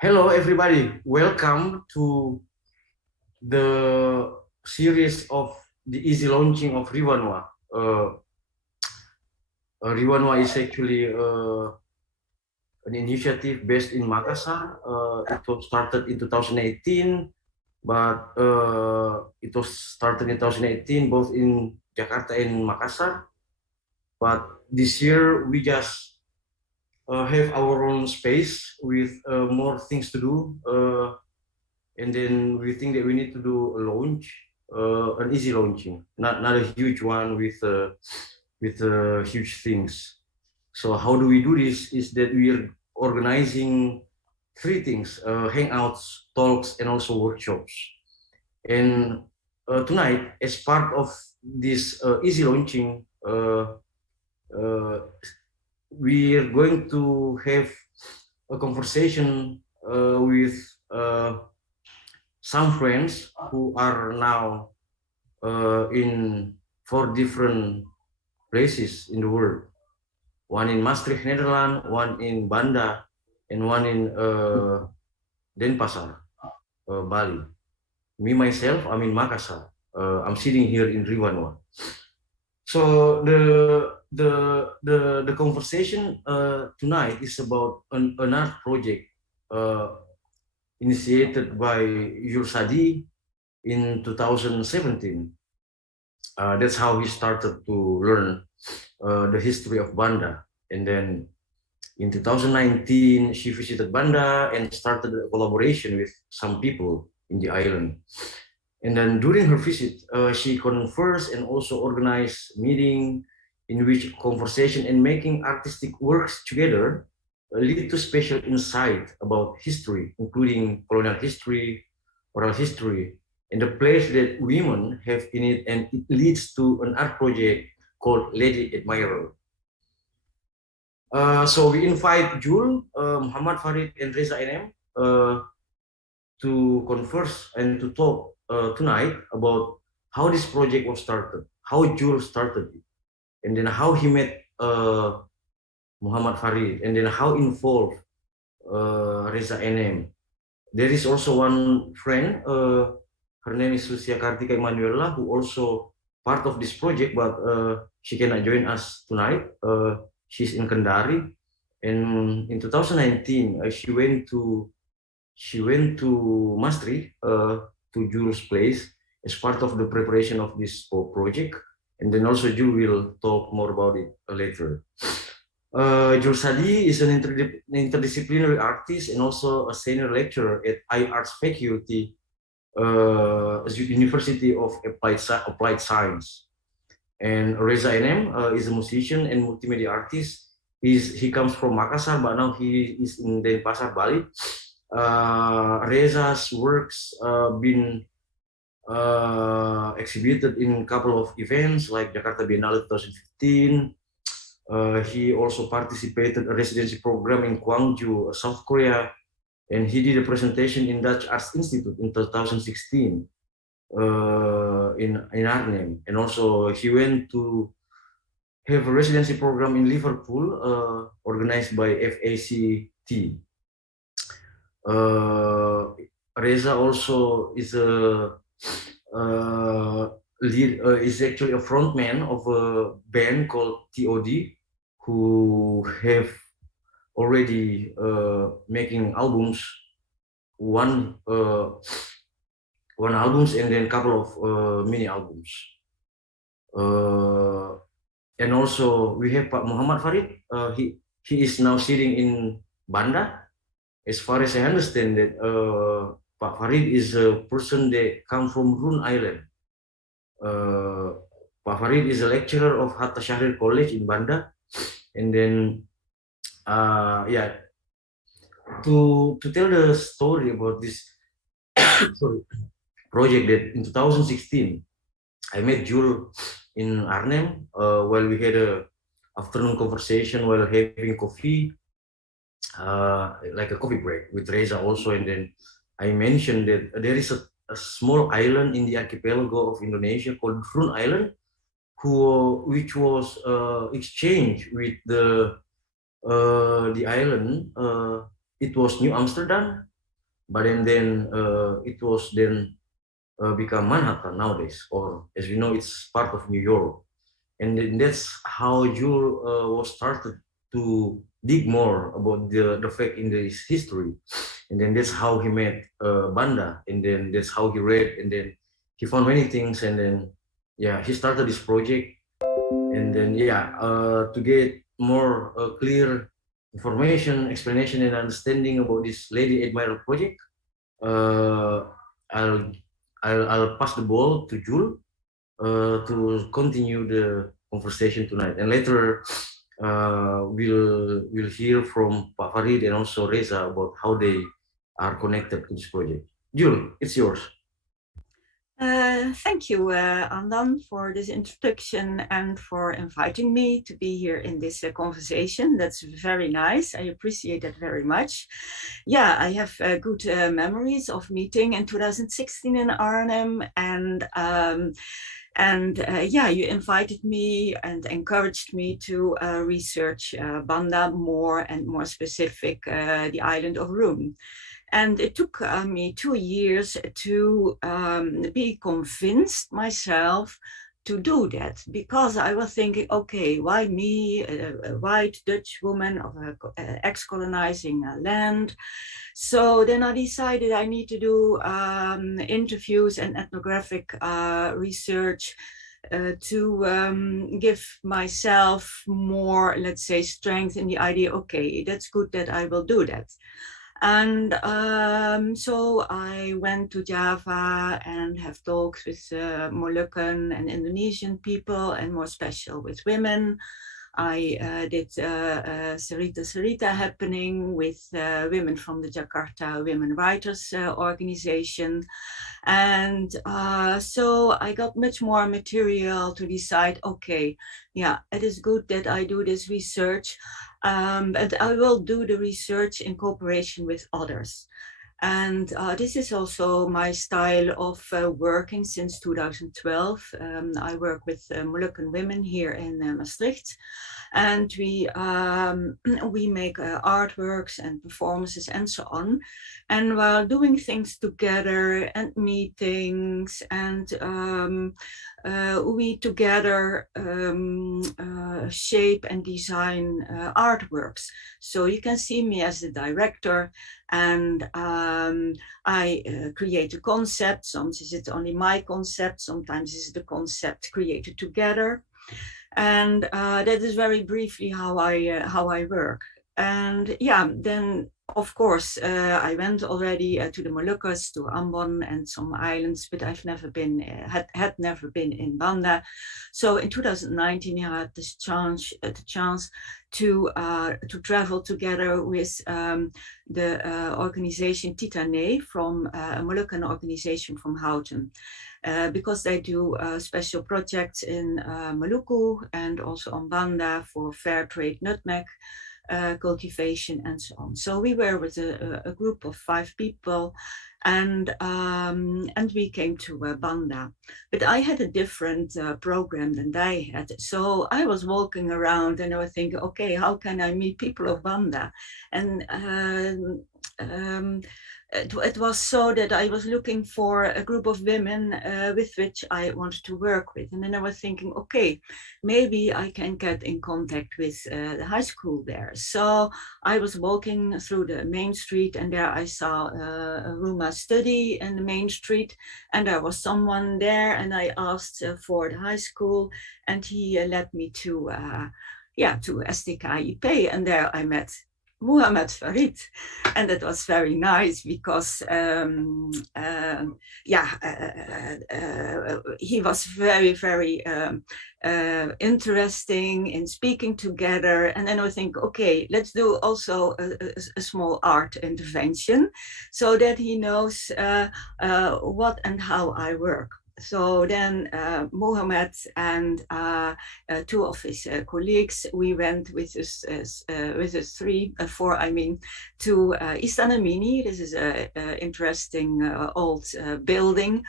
Hello, everybody. Welcome to the series of the easy launching of Riwanwa. Riwanwa is actually an initiative based in Makassar. It was started in 2018, but it was started in 2018 both in Jakarta and Makassar. But this year we just have our own space with more things to do. And then we think that we need to do a launch, an easy launching, not a huge one with huge things. So how do we do this? Is that we are organizing three things: hangouts, talks, and also workshops. And tonight, as part of this easy launching, we are going to have a conversation with some friends who are now in 4 different places in the world. One in Maastricht, Netherlands, one in Banda, and one in Denpasar, Bali. Me, myself, I'm in Makassar. I'm sitting here in Riwanwa. So the conversation tonight is about an art project initiated by Juul Sadée in 2017. That's how he started to learn the history of Banda. And then in 2019, she visited Banda and started a collaboration with some people in the island. And then during her visit, she conversed and also organized meeting in which conversation and making artistic works together lead to special insight about history, including colonial history, oral history, and the place that women have in it, and it leads to an art project called Lady Admiral. So we invite Juul, Muhammad, Farid, and Reza Enem to converse and to talk tonight about how this project was started, how Juul started it, and then how he met Muhammad Farid, and then how involved Reza Enem. There is also one friend, her name is Susia Kartika Emanuela, who also part of this project, but she cannot join us tonight. She's in Kendari, and in 2019 she went to Maastricht to Juul's place as part of the preparation of this project, and then also Juul will talk more about it later. Juul Sadée is an interdisciplinary artist and also a senior lecturer at iArts faculty, University of Applied Science. And Reza Enem is a musician and multimedia artist. He comes from Makassar, but now he is in Denpasar, Bali. Reza's works been exhibited in a couple of events like Jakarta Biennale 2015. He also participated in a residency program in Gwangju, South Korea, and he did a presentation in Dutch Arts Institute in 2016 in Arnhem. And also he went to have a residency program in Liverpool organized by FACT. Reza also is a is actually a frontman of a band called TOD, who have already making albums, one albums and then a couple of mini albums. And also we have Pak Muhammad Farid. He is now sitting in Banda. As far as I understand that Pak Farid is a person that comes from Rune Island. Pak Farid is a lecturer of Hatta Syahrir College in Banda. And then, yeah, to tell the story about this project, that in 2016, I met Juul in Arnhem while we had a afternoon conversation while having coffee, like a coffee break with Reza also. And then I mentioned that there is a small island in the archipelago of Indonesia called Rune Island, which was exchanged with the island. It was New Amsterdam, but then it was then become Manhattan nowadays, or as we know, it's part of New York. And then that's how Jules was started to dig more about the fact in this history. And then that's how he met Banda, and then that's how he read, and then he found many things, and then yeah, he started this project. And then yeah, to get more clear information, explanation, and understanding about this Lady Admiral project, uh, I'll, I'll pass the ball to Jules to continue the conversation tonight. And later, we'll hear from Pak Farid and also Reza about how they are connected to this project. Jules, it's yours. Thank you, Andan, for this introduction and for inviting me to be here in this conversation. That's very nice. I appreciate that very much. Yeah, I have good memories of meeting in 2016 in Arnhem, and yeah, you invited me and encouraged me to research Banda more and more specific, the island of Roon. And it took me 2 years to be convinced myself to do that, because I was thinking, okay, why me, a white Dutch woman of an ex-colonizing land? So then I decided I need to do interviews and ethnographic research to give myself more, let's say, strength in the idea, okay, that's good that I will do that. And so I went to Java and have talks with Moluccan and Indonesian people, and more special with women. I did Cerita happening with women from the Jakarta Women Writers Organization. And so I got much more material to decide, okay, yeah, it is good that I do this research, but I will do the research in cooperation with others. And this is also my style of working since 2012. I work with Moluccan women here in Maastricht, and we make artworks and performances and so on. And while doing things together and meetings, and we together shape and design artworks. So you can see me as the director, and I create a concept. Sometimes it's only my concept, sometimes it's the concept created together. And that is very briefly how I work. And yeah, then of course I went already to the Moluccas, to Ambon and some islands, but I've never been had never been in Banda. So in 2019 I had this chance to travel together with the organization Titane, from a Moluccan organization from Houten. Because they do special projects in Maluku and also on Banda for fair trade nutmeg cultivation and so on. So we were with a group of 5 people, and we came to Banda. But I had a different program than they had. So I was walking around and I was thinking, okay, how can I meet people of Banda? And it was so that I was looking for a group of women with which I wanted to work with. And then I was thinking, okay, maybe I can get in contact with the high school there. So I was walking through the main street, and there I saw a Ruma study in the main street, and there was someone there, and I asked for the high school, and he led me to STKIP, and there I met Muhammad Farid, and that was very nice because he was very, very interesting in speaking together. And then I think, okay, let's do also a small art intervention so that he knows what and how I work. So then Mohammed and 2 of his colleagues, we went with us 4, to Istana Mini. This is an interesting old building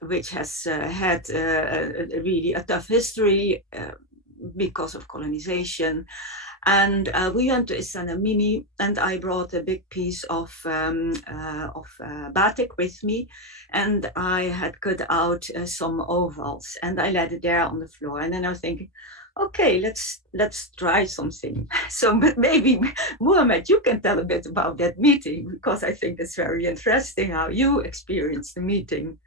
which has had really a tough history because of colonization. And we went to Istana Mini, and I brought a big piece of batik with me, and I had cut out some ovals, and I laid it there on the floor. And then I was thinking, okay, let's try something. So maybe Mohammed, you can tell a bit about that meeting, because I think it's very interesting how you experienced the meeting.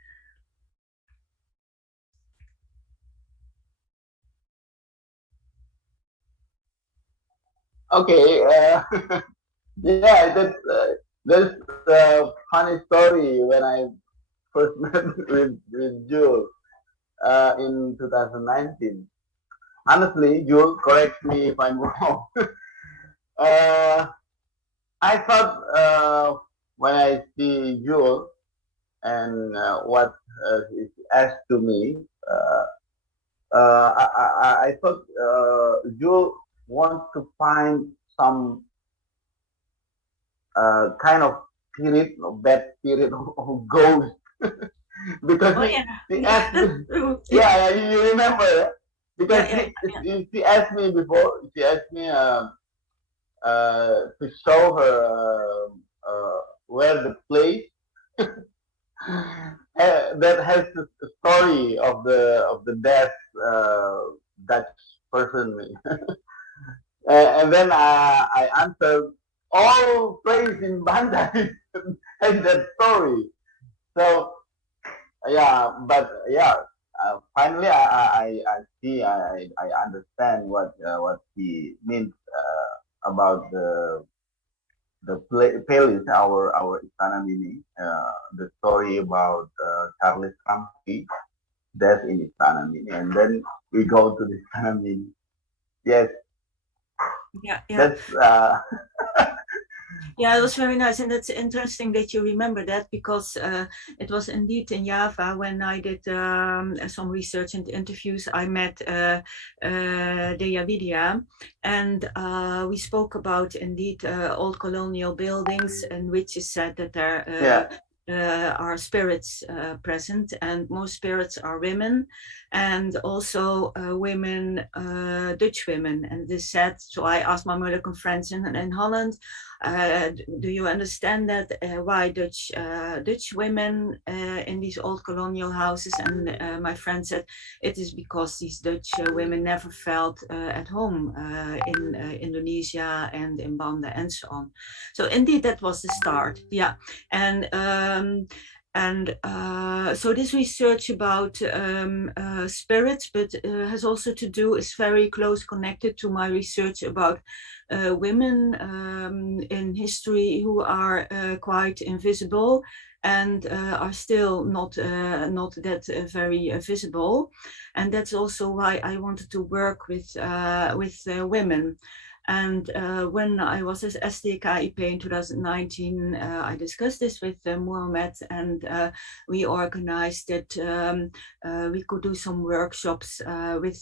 Okay, yeah, that's a funny story when I first met with Jules in 2019. Honestly, Jules, correct me if I'm wrong. uh, I thought when I see Jules and what is asked to me, I thought Jules wants to find some kind of spirit, or bad spirit, or ghost, because Oh yeah, he yeah, asked me. that's true. Yeah, you remember? Yeah? Because Yeah, yeah, yeah. she asked me before. She asked me to show her where the place that has the story of the death Dutch person. And then I answered, all place in Banda has that story. So yeah, but yeah, finally I see, I understand what he means about the playlist, our Istana Mini, the story about Charles Ramsey, death in Istana Mini, and then we go to the Istana Mini. Yes, Yeah, yeah. that's Yeah, it was very nice, and it's interesting that you remember that, because it was indeed in Java when I did some research and interviews. I met WITA, and we spoke about indeed old colonial buildings, in which is said that there yeah. are spirits present, and most spirits are women, and also women, Dutch women. And this said, so I asked my Moluccan friends in Holland, do you understand that why Dutch women in these old colonial houses? And my friend said it is because these Dutch women never felt at home in Indonesia and in Banda and so on. So indeed that was the start. Yeah. So this research about spirits, but has also to do, is very close connected to my research about women in history who are quite invisible and are still not that very visible, and that's also why I wanted to work with women. And when I was at SDKIP in 2019, I discussed this with Mohammed, and we organized that we could do some workshops with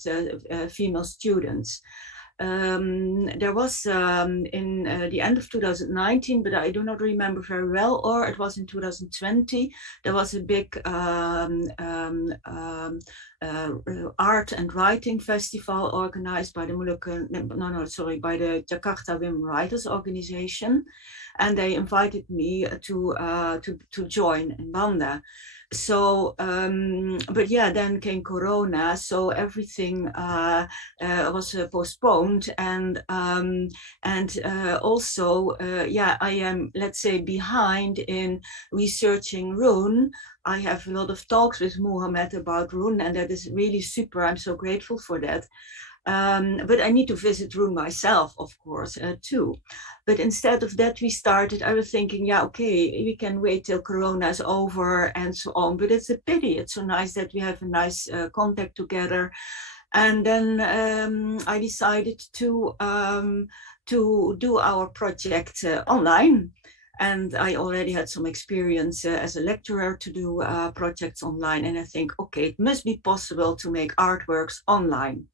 female students. There was in the end of 2019, but I do not remember very well, or it was in 2020, there was a big art and writing festival organized by the by the Jakarta Women Writers Organization, and they invited me to join in Banda. So, but yeah, then came Corona, so everything was postponed, and also, yeah, I am, let's say, behind in researching Rune. I have a lot of talks with Mohammed about Rune, and that is really super. I'm so grateful for that. But I need to visit Rune myself, of course, too. But instead of that, I was thinking, yeah, okay, we can wait till Corona is over and so on. But it's a pity. It's so nice that we have a nice contact together. And then I decided to do our project online. And I already had some experience as a lecturer to do projects online. And I think, okay, it must be possible to make artworks online.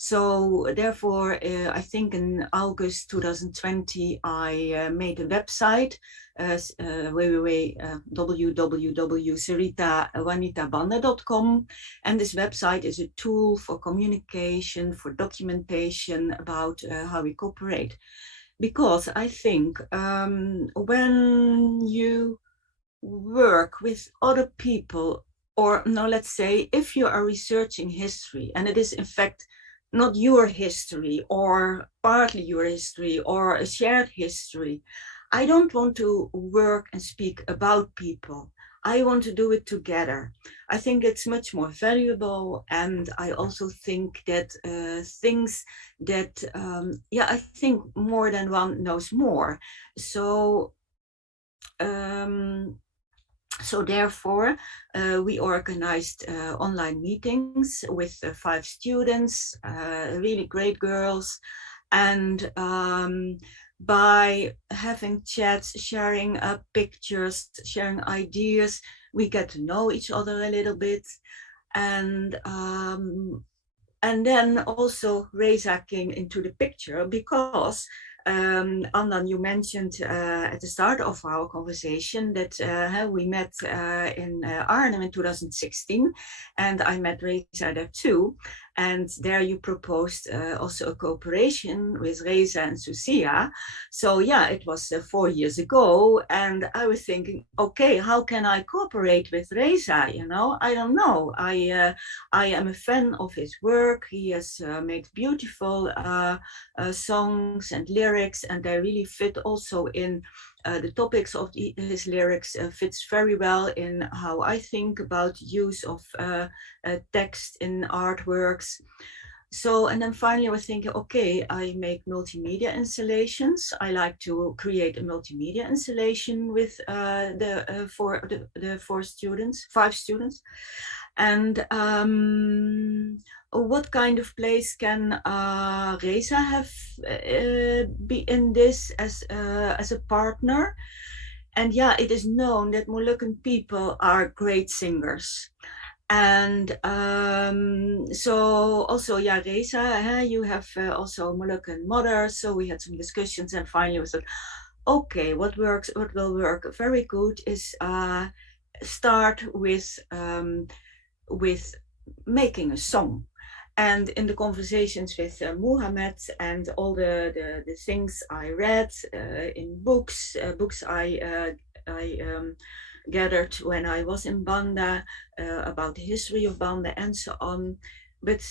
So therefore, I think in August 2020, I made a website, www.wanitaBanda.com. And this website is a tool for communication, for documentation about how we cooperate. Because I think when you work with other people, or no, let's say if you are researching history and it is in fact not your history or partly your history or a shared history, I don't want to work and speak about people. I want to do it together. I think it's much more valuable, and I also think that things that, I think more than one knows more. So therefore, we organized online meetings with 5 students, really great girls, and by having chats, sharing pictures, sharing ideas, we get to know each other a little bit. And then also Reza came into the picture because Andan, you mentioned at the start of our conversation that we met in Arnhem in 2016, and I met Reza there too. And there you proposed also a cooperation with Reza and Susia. So yeah, it was 4 years ago, and I was thinking, okay, how can I cooperate with Reza? You know, I don't know. I am a fan of his work. He has made beautiful songs and lyrics, and they really fit also in the topics of his lyrics. Fits very well in how I think about use of text in artworks. So, and then finally I was thinking, okay, I make multimedia installations. I like to create a multimedia installation with the 5 students. And what kind of place can Reza have be in this as a partner? And yeah, it is known that Moluccan people are great singers. And so also, yeah, Reza, you have also Moluccan mother. So we had some discussions, and finally we said, okay, what will work very good is start with making a song. And in the conversations with Muhammad and all the things I read in books I gathered when I was in Banda about the history of Banda and so on. But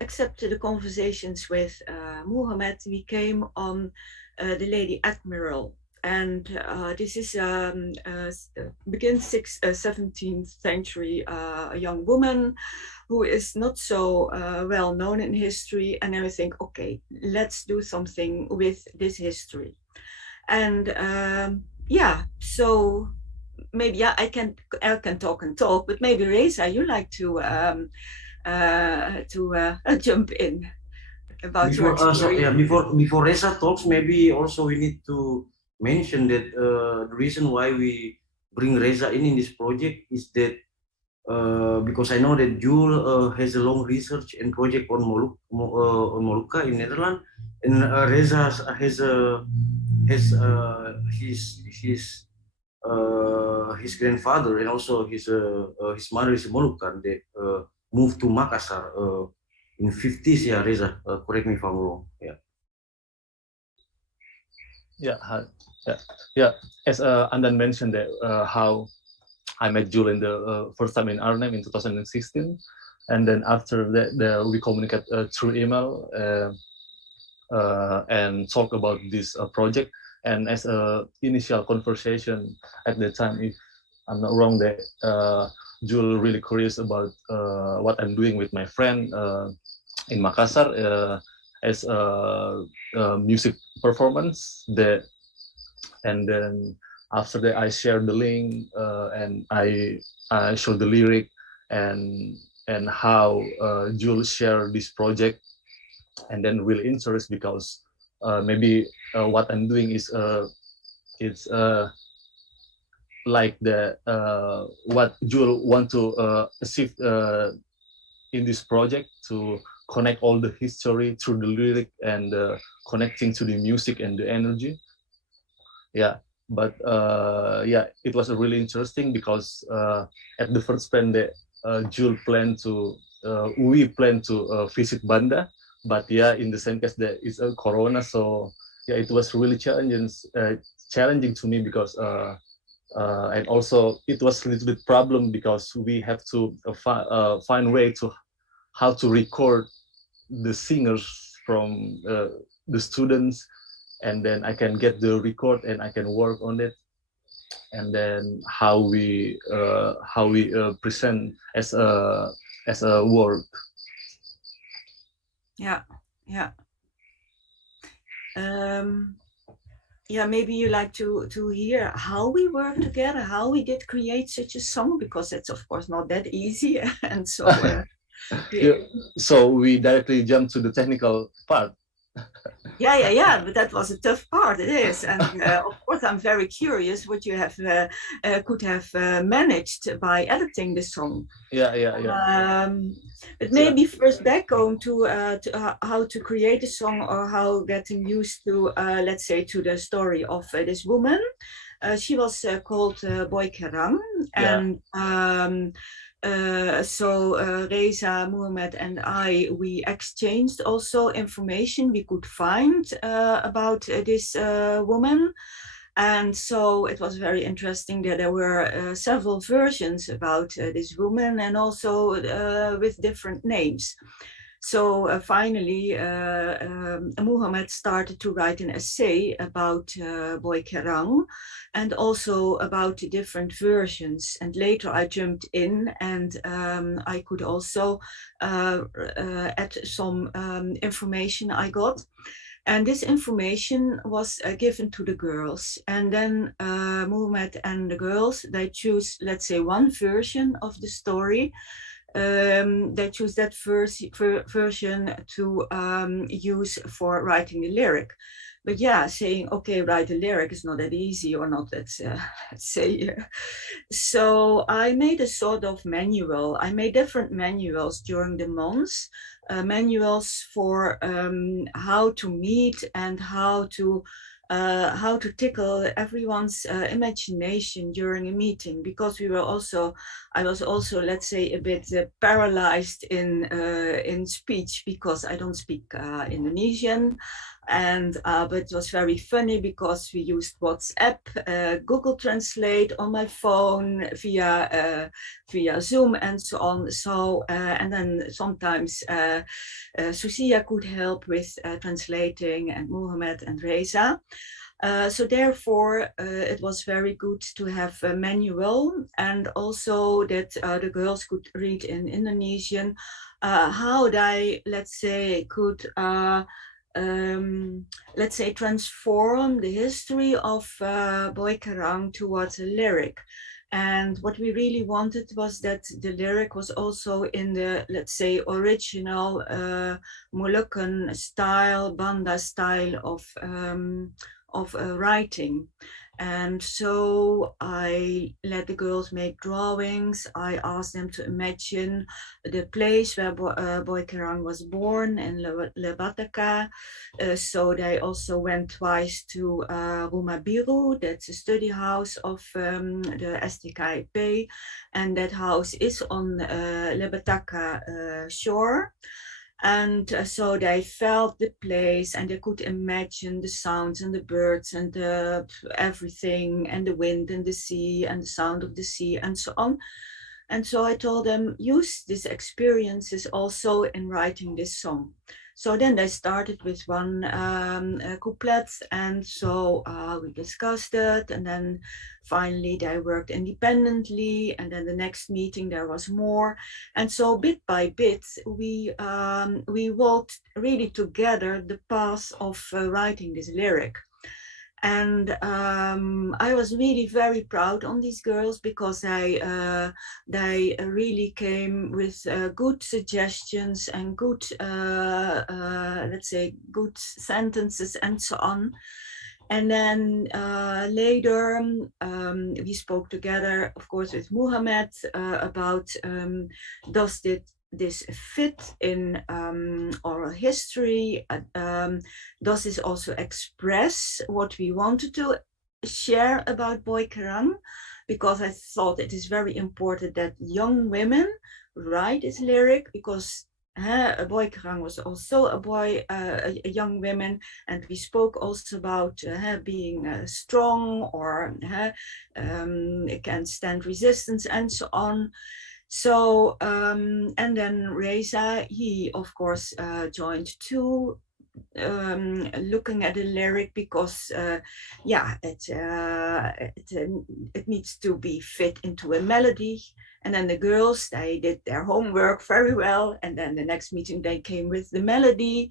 except the conversations with Muhammad, we came on the Lady Admiral. And this is begin 17th century, a young woman who is not so well known in history. And then we think, okay, let's do something with this history. And so maybe I can talk and talk, but maybe Reza, you like to jump in about your experience. Before Reza talks, maybe also we need to mention that the reason why we bring Reza in this project is that because I know that Juul has a long research and project on Molucca in Netherlands, and Reza has his grandfather and also his mother is Moluccan that moved to Makassar in 50s. Yeah, Reza, correct me if I'm wrong. Yeah. As Andan mentioned that how I met Juul in the first time in Arnhem in 2016, and then after that we communicate through email and talk about this project. And as a initial conversation at the time, if I'm not wrong, that Juul really curious about what I'm doing with my friend in Makassar as a music performance. And then after that, I share the link and I show the lyric and how Juul share this project, and then really interest because maybe what I'm doing is it's like the what Juul want to achieve in this project to connect all the history through the lyric and connecting to the music and the energy. Yeah, but yeah, it was really interesting because at the first plan that Jules planned to, we planned to visit Banda, but yeah, in the same case that it's a Corona, so yeah, it was really challenging to me because and also it was a little bit problem because we have to find way to how to record the singers from the students, and then I can get the record and I can work on it, and then how we present as a work. Yeah, yeah. Yeah, maybe you like to hear how we work together, how we did create such a song, because it's of course not that easy. And so Yeah, so we directly jump to the technical part. yeah, but that was a tough part, it is. And of course I'm very curious what you have could have managed by editing the song. Yeah. But maybe first back home to how to create a song, or how getting used to let's say to the story of this woman. She was called Boy Kerang, and so Reza, Mohammed, and we exchanged also information we could find about this woman. And so it was very interesting that there were several versions about this woman, and also with different names. So finally, Muhammad started to write an essay about Boy Kerang, and also about the different versions. And later I jumped in, and I could also add some information I got. And this information was given to the girls. And then Muhammad and the girls, they choose, let's say, one version of the story. They choose that version to use for writing the lyric. But yeah, saying, okay, write a lyric is not that easy, or not, let's say. So I made a sort of manual. I made different manuals during the months, manuals for how to meet and how to tickle everyone's imagination during a meeting, because I was also, let's say, a bit paralyzed in speech, because I don't speak Indonesian. And but it was very funny because we used WhatsApp, Google Translate on my phone via Zoom and so on. So and then sometimes Susia could help with translating, and Mohammed and Reza. So therefore, it was very good to have a manual, and also that the girls could read in Indonesian, how they, let's say, could let's say, transform the history of Boy Kerang towards a lyric. And what we really wanted was that the lyric was also in the, let's say, original Moluccan style, Banda style of writing. And so I let the girls make drawings. I asked them to imagine the place where Boy Kerang was born, in Lebataka. So they also went twice to Rumah Biru, that's a study house of the STKIP. And that house is on Lebataka shore. And so they felt the place, and they could imagine the sounds and the birds and everything, and the wind and the sea and the sound of the sea and so on. And so I told them, use these experiences also in writing this song. So then they started with one couplet, and so we discussed it, and then finally they worked independently, and then the next meeting there was more. And so bit by bit, we walked really together the path of writing this lyric. And I was really very proud on these girls, because they really came with good suggestions and good, let's say, good sentences and so on. And then later we spoke together, of course, with Muhammad about does this fit in oral history? Does this also express what we wanted to share about Boy Kerrang? Because I thought it is very important that young women write this lyric, because a Boy Kerrang was also a young woman, and we spoke also about being strong, or can stand resistance and so on. So, and then Reza, he of course joined too, looking at the lyric, because it needs to be fit into a melody. And then the girls, they did their homework very well, and then the next meeting they came with the melody.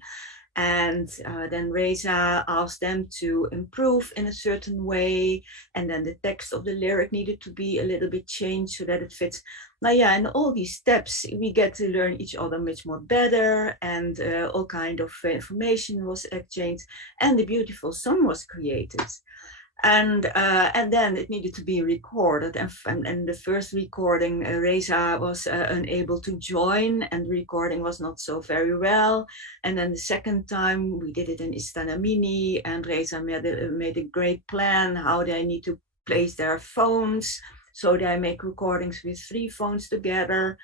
And then Reza asked them to improve in a certain way, and then the text of the lyric needed to be a little bit changed so that it fits. Now, yeah, and all these steps, we get to learn each other much more better, and all kind of information was exchanged, and the beautiful song was created. And then it needed to be recorded, and the first recording, Reza was unable to join, and recording was not so very well. And then the second time we did it in Istana Mini, and Reza made a great plan how they need to place their phones, so they make recordings with 3 phones together.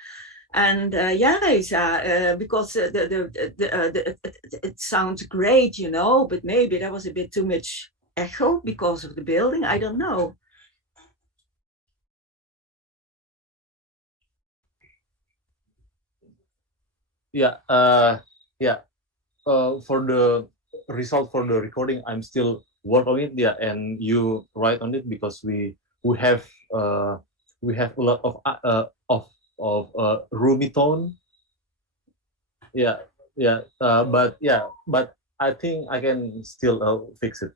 And Reza, because it sounds great, you know, but maybe there was a bit too much echo because of the building. I don't know. Yeah, for the result for the recording, I'm still work on it. Yeah, and you write on it, because we have a lot of roomy tone. Yeah, but I think I can still fix it.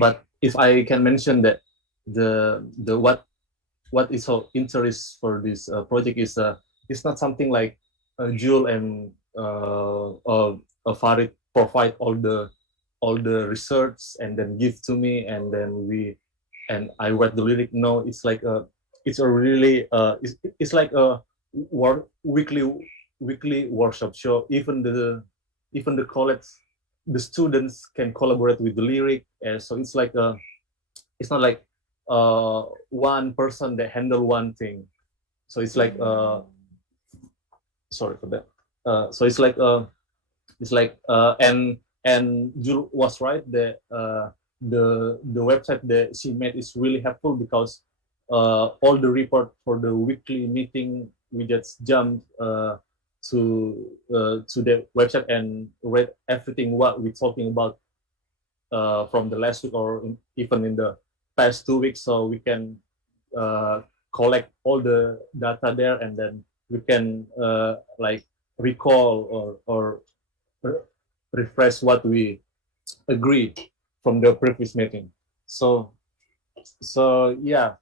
But if I can mention that the what is so interest for this project is it's not something like Juul and Farid provide all the research and then give to me, and then I write the lyric. No, it's like it's a really it's like a weekly workshop show. Even the college, the students can collaborate with the lyric, and so it's like it's not like one person that handle one thing. So it's like sorry for that. So it's like and Jules was right that the website that she made is really helpful, because all the report for the weekly meeting, we just jump to the website and read everything what we're talking about from the last week, or even in the past 2 weeks, so we can collect all the data there, and then we can like recall or refresh what we agreed from the previous meeting. So yeah,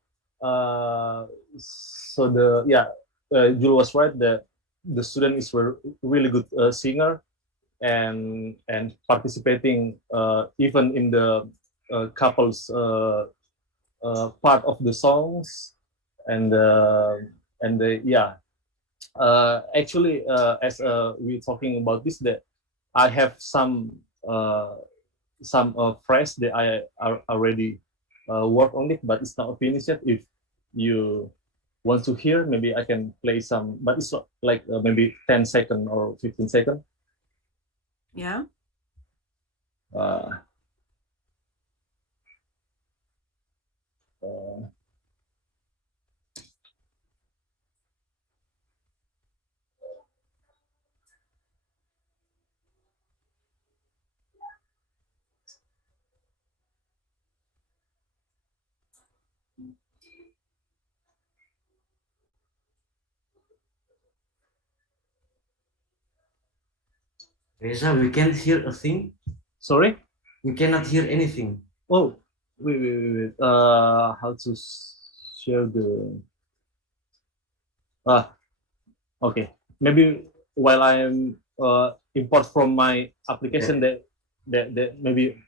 Jules was right that the student is a really good singer, and participating even in the couples part of the songs, and actually as we're talking about this, that I have some phrase that I already work on it, but it's not finished yet. If you want to hear, maybe I can play some, but it's not like maybe 10 seconds or 15 seconds. Yeah. Reza, we can't hear a thing. Sorry? We cannot hear anything. Oh, wait. How to share the... Okay. Maybe while I'm import from my application, that maybe...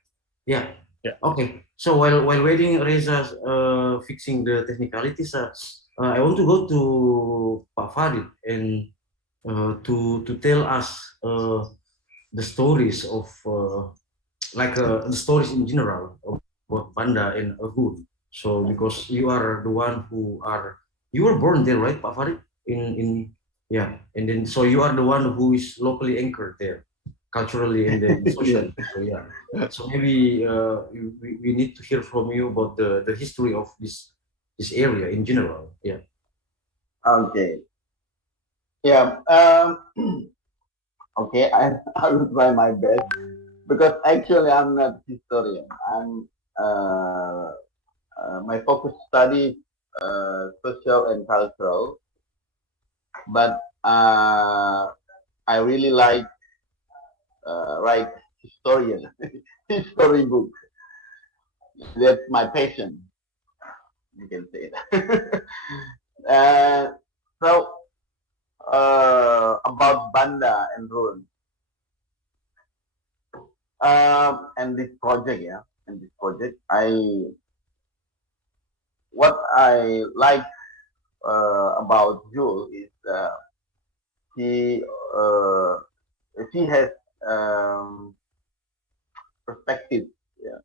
Yeah. Okay. So while waiting, Reza fixing the technicalities, I want to go to Pak Farid and to tell us the stories of the stories in general about Banda and Juul. So because you are the one you were born there, right, Pak Farid? In yeah, and then so you are the one who is locally anchored there, culturally and then socially. So yeah, so maybe we need to hear from you about the history of this area in general. Yeah. Okay. Yeah. Okay. I will try my best because actually I'm not historian. I'm my focus study social and cultural, but I really like write historian history book. That's my passion. You can say that. uh, so about Banda and Rune and this project, yeah, and this project, what I like about Jules is he uh, she has perspective. Yeah.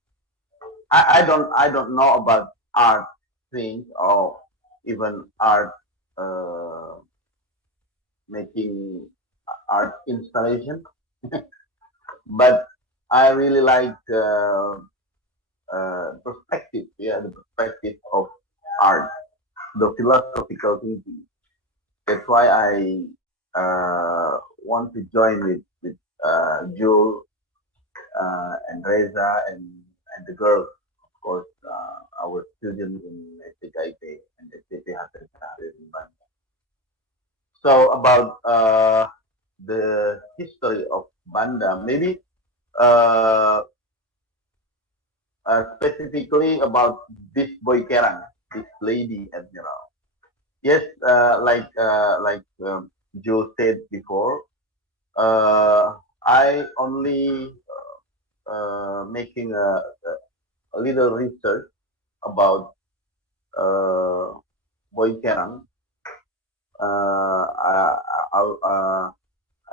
I don't know about art things or even art making art installation, but I really like perspective. Yeah, the perspective of art, the philosophical thinking. That's why I want to join with Jules and Reza and the girls, of course, our students in STKIT and STP Hasan Syahrir in Banda. So about the history of Banda, maybe uh, specifically about this boy Kerang, this Lady Admiral. Yes, like Joe said before, I only making a little research about Boy Kerang.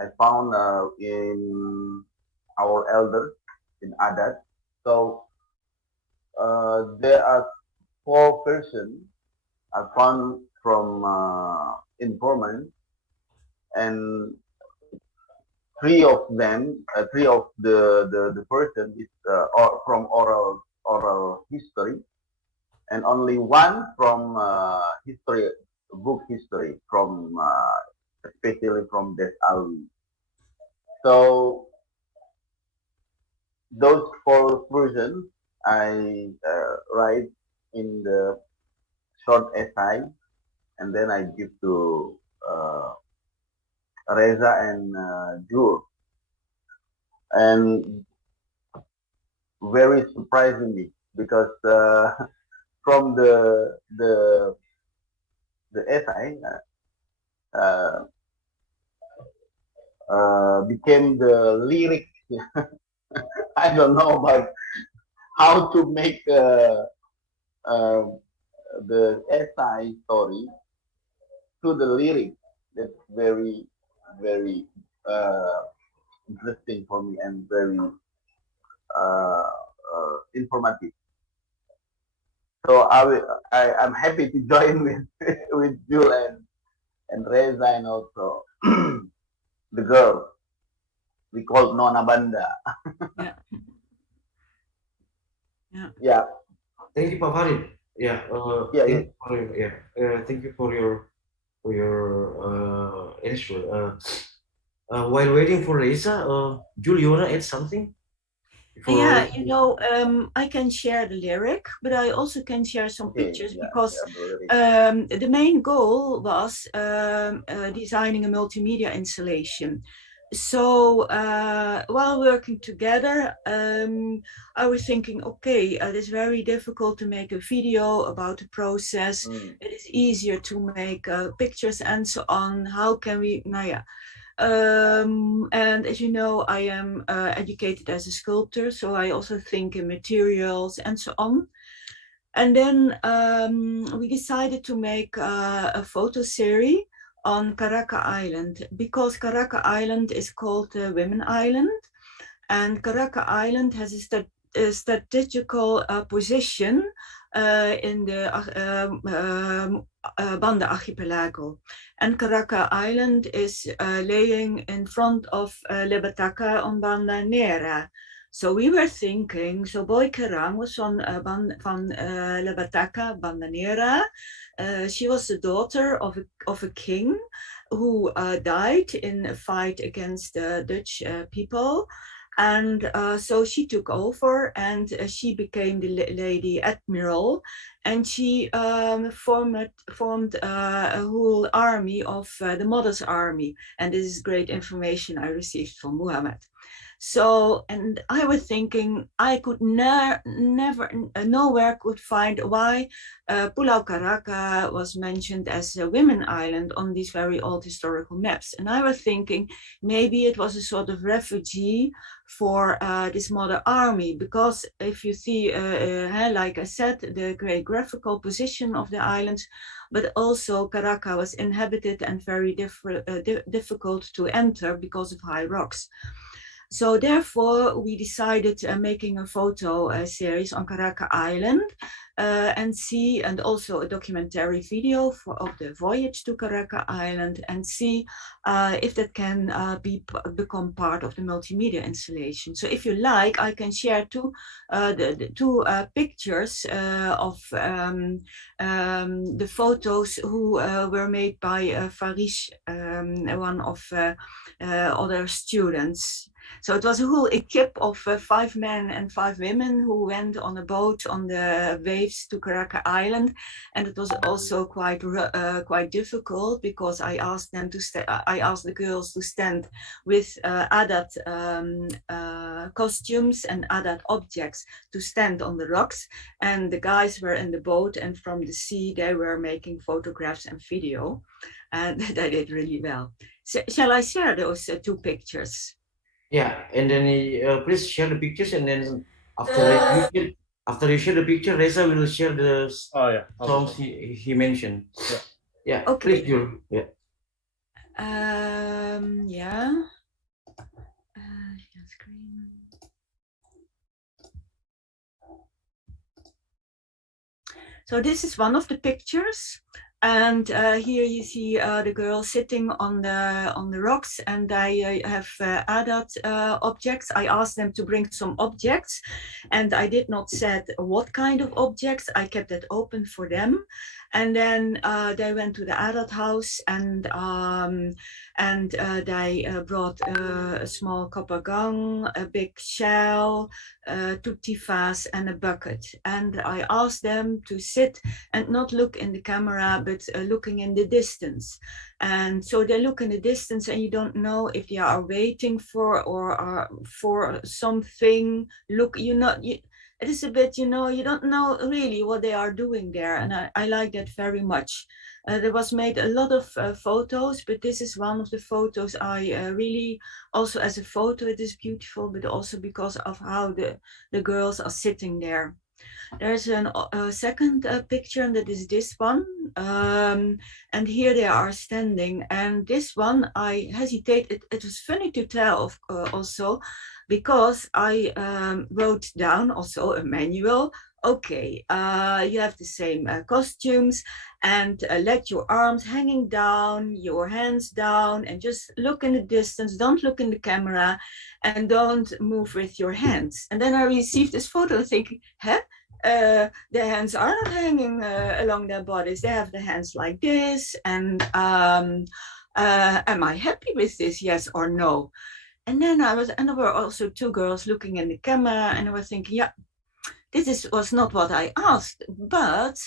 I found in our elders in Adat. So there are 4 persons I found from informants, and 3 of them, 3 of the person is from oral history, and only 1 from history, book history, from especially from Des Alwi. So those 4 versions I write in the short essay, and then I give to Reza and Jules. And very surprisingly, because from the essay became the lyrics. I don't know about how to make the essay story to the lyrics. That's very interesting for me and very informative. So I'm happy to join with with Jules and Reza and also the girl we call Nona Banda. Yeah. Yeah. Yeah. Thank you, Pak Farid. Yeah. Thank you for your answer. While waiting for Reza, Jules, you wanna add something? Yeah, you know, I can share the lyric, but I also can share some pictures because the main goal was designing a multimedia installation. So while working together, I was thinking, okay, it is very difficult to make a video about the process. It is easier to make pictures and so on. How can we, and as you know, I am educated as a sculptor, so I also think in materials and so on. And then we decided to make a photo series on Karaka Island, because Karaka Island is called Women Island, and Karaka Island has a strategical position in the Banda archipelago. And Karaka Island is laying in front of Lebataka on Banda Nera. So we were thinking, so Boy Kerang was van Lebataka, Banda Nera. She was the daughter of a king who died in a fight against the Dutch people. And so she took over, and she became the Lady Admiral, and she formed a whole army of the Mother's Army. And this is great information I received from Muhammad. So, and I was thinking I could nowhere could find why Pulau Karaka was mentioned as a women island on these very old historical maps. And I was thinking maybe it was a sort of refugee for this mother army, because if you see, like I said, the geographical position of the islands, but also Karaka was inhabited and very difficult to enter because of high rocks. So therefore, we decided making a photo series on Karaka Island and also a documentary video of the voyage to Karaka Island, and see if that can become part of the multimedia installation. So if you like, I can share two pictures of the photos who were made by Farid, one of other students. So it was a whole equipe of 5 men and 5 women who went on a boat on the waves to Karaka Island, and it was also quite difficult because I asked the girls to stand with Adat costumes and Adat objects to stand on the rocks, and the guys were in the boat, and from the sea they were making photographs and video, and they did really well. So, shall I share those 2 pictures? Yeah, and then please share the pictures, and then after you share the picture, Reza will share the songs he mentioned. Yeah. Okay. Please, Juul. Yeah. Yeah. So this is one of the pictures. And here you see the girl sitting on the rocks, and I have Adat objects. I asked them to bring some objects, and I did not say what kind of objects. I kept it open for them. And then they went to the Adat house, and they brought a small copper gong, a big shell, 2 tifas, and a bucket. And I asked them to sit and not look in the camera, but looking in the distance. And so they look in the distance, and you don't know if they are waiting for for something. It is a bit, you don't know really what they are doing there. And I like that very much. There was made a lot of photos, but this is one of the photos I really, also as a photo, it is beautiful, but also because of how the girls are sitting there. There's a second picture, and that is this one. And here they are standing. And this one, I hesitate. It was funny to tell also, because I wrote down also a manual. Okay, you have the same costumes, and let your arms hanging down, your hands down, and just look in the distance. Don't look in the camera, and don't move with your hands. And then I received this photo thinking, their hands are not hanging along their bodies. They have the hands like this. And am I happy with this? Yes or no? And then there were also 2 girls looking in the camera, and I was thinking, yeah, was not what I asked, but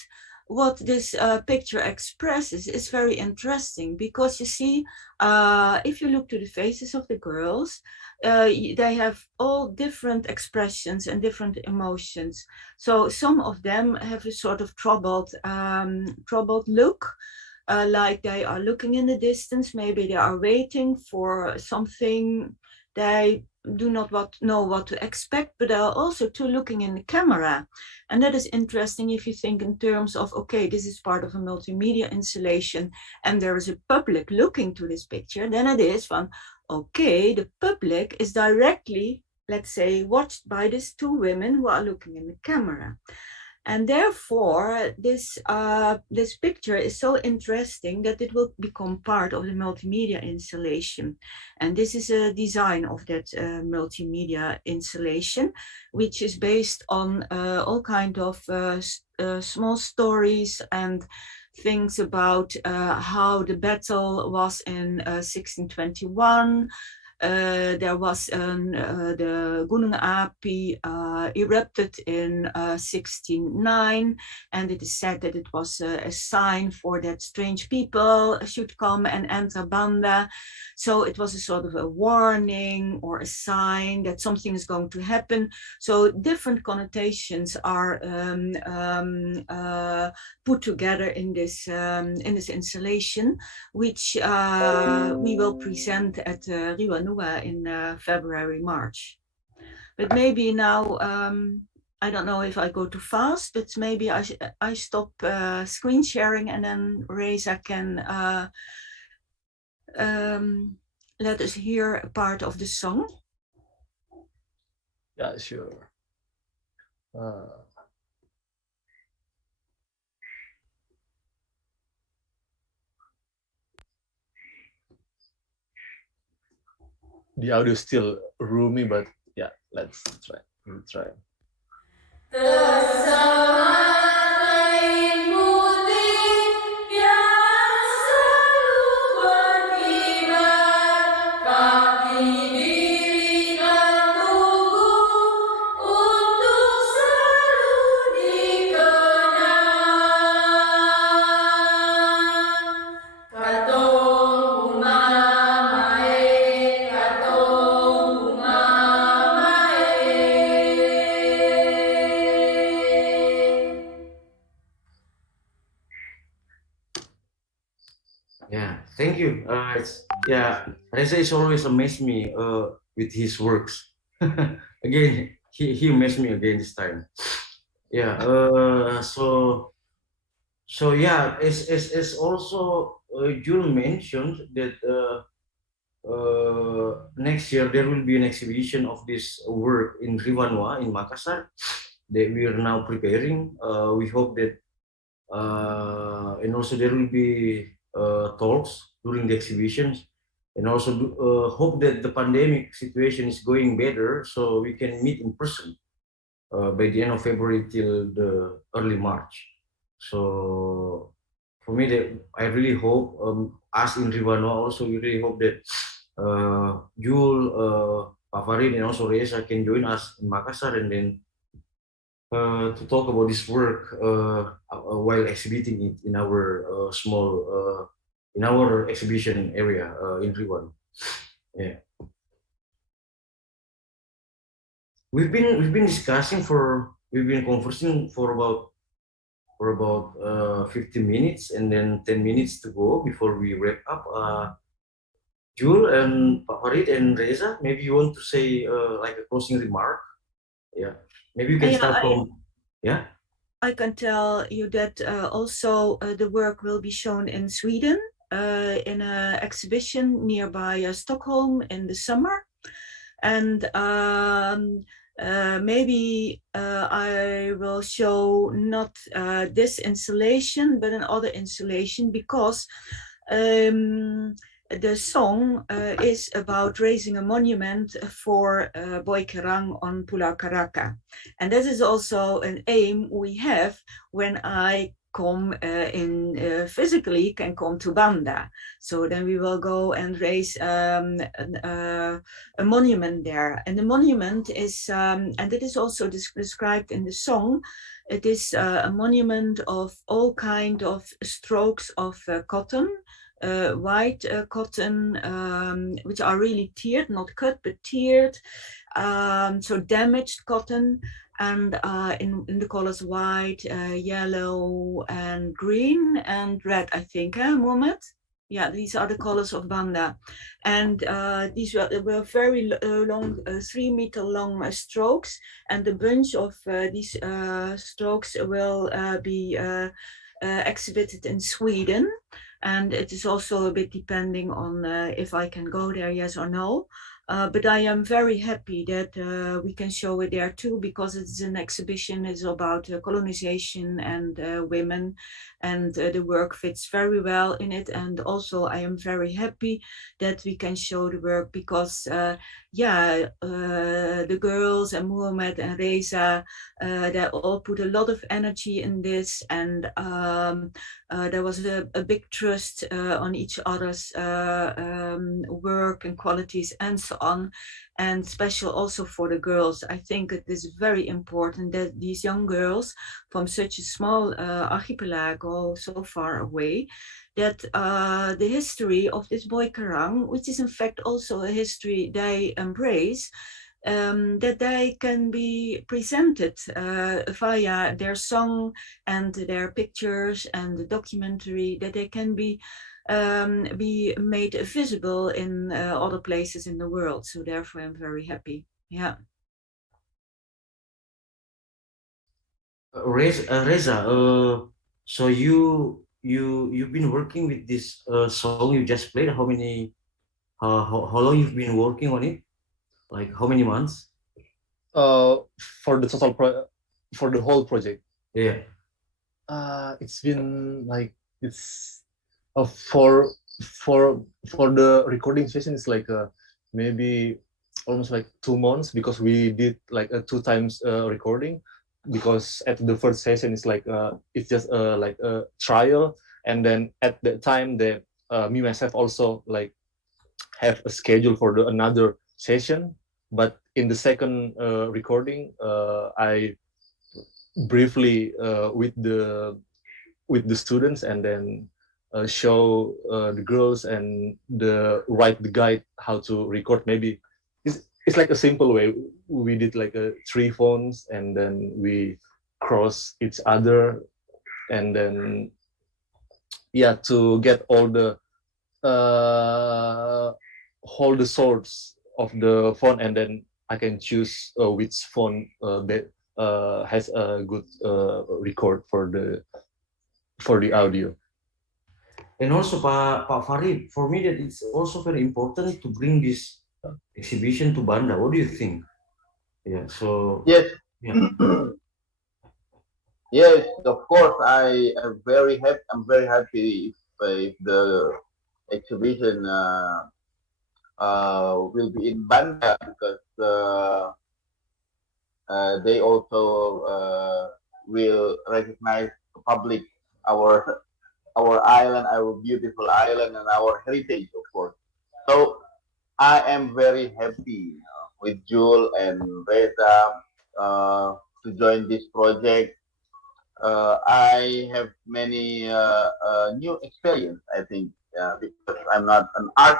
what this picture expresses is very interesting, because you see, if you look to the faces of the girls, they have all different expressions and different emotions. So some of them have a sort of troubled look, like they are looking in the distance. Maybe they are waiting for something they do not know what to expect, but they are also too looking in the camera. And that is interesting if you think in terms of, okay, this is part of a multimedia installation and there is a public looking to this picture, then it is from, okay, the public is directly, let's say, watched by these two women who are looking in the camera. And therefore, this picture is so interesting that it will become part of the multimedia installation. And this is a design of that multimedia installation, which is based on all kind of small stories and things about how the battle was in 1621. There was the Gunung Api erupted in 1609, and it is said that it was a sign for that strange people should come and enter Banda. So it was a sort of a warning or a sign that something is going to happen. So different connotations are put together in this installation, which we will present at Riwanua in February, March. But maybe now, I don't know if I go too fast, but maybe I stop screen sharing and then Reza can let us hear a part of the song. Yeah, sure. The audio is still roomy, but yeah, let's try. We'll try. Yeah, thank you. Reza is always amazed me with his works. Again, he amazed me again this time. Yeah. So yeah, as also Jules mentioned that next year there will be an exhibition of this work in Riwanua in Makassar that we are now preparing. We hope that, and also there will be talks during the exhibitions, and also hope that the pandemic situation is going better so we can meet in person by the end of February till the early March. So for me, that I really hope us in Riwanua also, we really hope that Juul, Farid, and also Reza can join us in Makassar and then to talk about this work while exhibiting it in our in our exhibition area in Riwan. Yeah, we've been discussing we've been conversing for about 15 minutes and then 10 minutes to go before we wrap up. Juul and Farid and Reza, maybe you want to say like a closing remark? Yeah, maybe you can start from. Yeah, I can tell you that also the work will be shown in Sweden in an exhibition nearby Stockholm in the summer. And maybe I will show not this installation, but another installation, because the song is about raising a monument for Boy Kerang on Pulau Karaka. And this is also an aim we have when I come physically can come to Banda. So then we will go and raise a monument there. And the monument is, and it is also described in the song, it is a monument of all kind of strokes of cotton, white cotton, which are really tiered, not cut, but tiered. So damaged cotton, and in the colors white, yellow, and green, and red, I think, Mohammed? Yeah, these are the colors of Banda. And these were very long, 3 meter long strokes. And a bunch of these strokes will be exhibited in Sweden. And it is also a bit depending on if I can go there, yes or no. But I am very happy that we can show it there too, because it's an exhibition. It's about colonization and women, and the work fits very well in it. And also I am very happy that we can show the work because the girls and Muhammad and Reza, they all put a lot of energy in this, and there was a big trust on each other's work and qualities and so on. And special also for the girls. I think it is very important that these young girls from such a small archipelago so far away, that the history of this boy Karang, which is in fact also a history they embrace, that they can be presented via their song and their pictures and the documentary, that they can be made visible in other places in the world. So therefore I'm very happy. Yeah. Reza, so you've been working with this song you just played. How long you've been working on it? Like how many months? For the for the whole project. Yeah. It's been like it's for the recording session, it's like maybe almost like 2 months, because we did like 2 times recording, because at the first session it's like it's just like a trial, and then at that time that me myself also like have a schedule for another session. But in the second recording, I briefly with the students, and then show the girls and write the guide how to record. Maybe it's like a simple way. We did like 3 phones, and then we cross each other, and then to get all the sorts of the phone, and then I can choose which phone that has a good record for the audio. And also, Pak Farid, for me that it's also very important to bring this exhibition to Banda. What do you think? Yeah. So Yes. yeah. Yes, of course. I am very happy. I'm very happy if the exhibition will be in Banda, because they also will recognize the public our island, our beautiful island, and our heritage, of course. So I am very happy with Juul and Reza to join this project. I have many new experience, I think, because I'm not an art,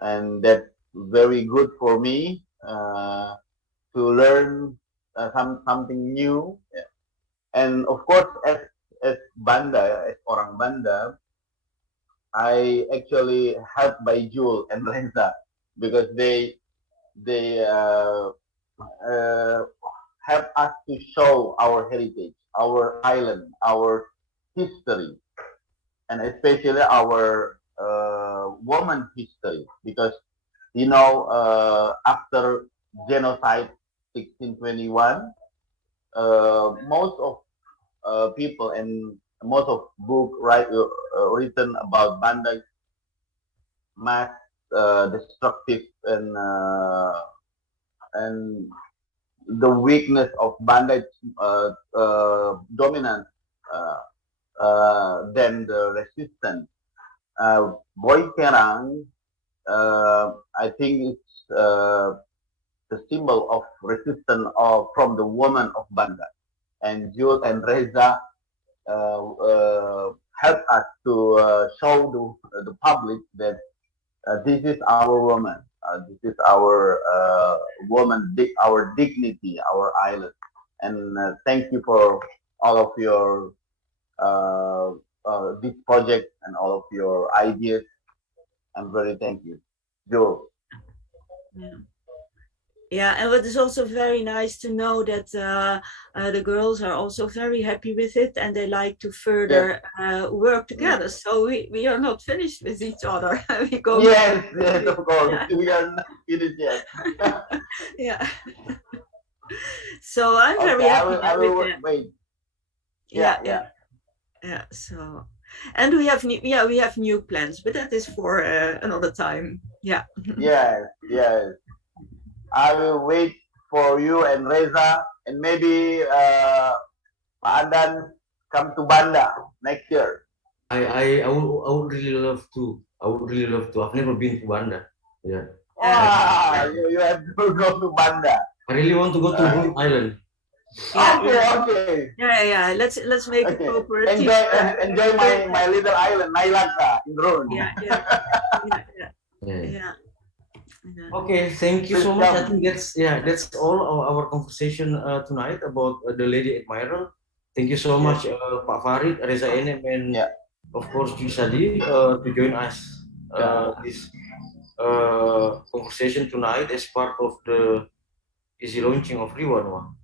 and that's very good for me to learn something new. Yeah. And of course, as Banda, as orang Banda, I actually helped by Juul and Reza, because they help us to show our heritage, our island, our history, and especially our woman history. Because after genocide 1621, most of people and most of book written about Banda mass destructive, and the weakness of Banda dominant than the resistance. Boy Kerang, I think it's the symbol of resistance from the woman of Banda. And Jules and Reza help us to show the public that this is our woman, this is our woman, our dignity, our island. And thank you for all of your this project and all of your ideas. I'm very thank you, Joe. Yeah. Yeah, and what is also very nice to know that the girls are also very happy with it, and they like to further work together. So we are not finished with each other. We go. Yes, of course. Yeah. We are not finished yet. Yeah. So I'm very happy I will with that. wait. Yeah. So, and we have new plans, but that is for another time. Yeah. Yes. I will wait for you and Reza, and maybe Pak Adan come to Banda next year. I would really love to. I would really love to. I've never been to Banda. Yeah. You have to go to Banda. I really want to go to Rhode Island. Okay. Yeah. Let's make a cooperative. Enjoy my little island, Nailaka, in Rhode. Yeah. Okay, thank you so much. I think that's all our conversation tonight about the Lady Admiral. Thank you so much, Pak Farid, Reza Enem, and of course Juul Sadée to join us this conversation tonight as part of the easy launching of Riwanwa.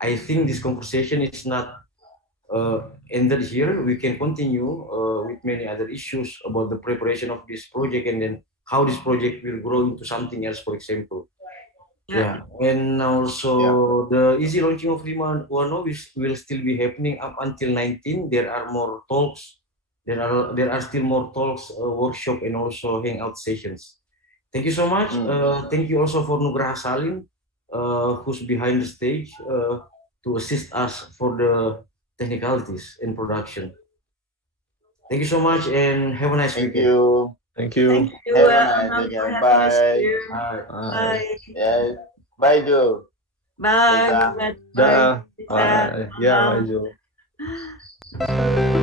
I think this conversation is not ended here. We can continue with many other issues about the preparation of this project and then how this project will grow into something else, for example. And also the easy launching of Riwanwa will still be happening up until 19. There are more talks. There are still more talks, workshop, and also hangout sessions. Thank you so much. Thank you also for Nugraha Salim, who's behind the stage to assist us for the technicalities in production. Thank you so much and have a nice weekend. Thank you. Have a nice weekend. Bye. Bye. Yes. Bye, Joe. Bye. Bye. Yeah, bye, Joe.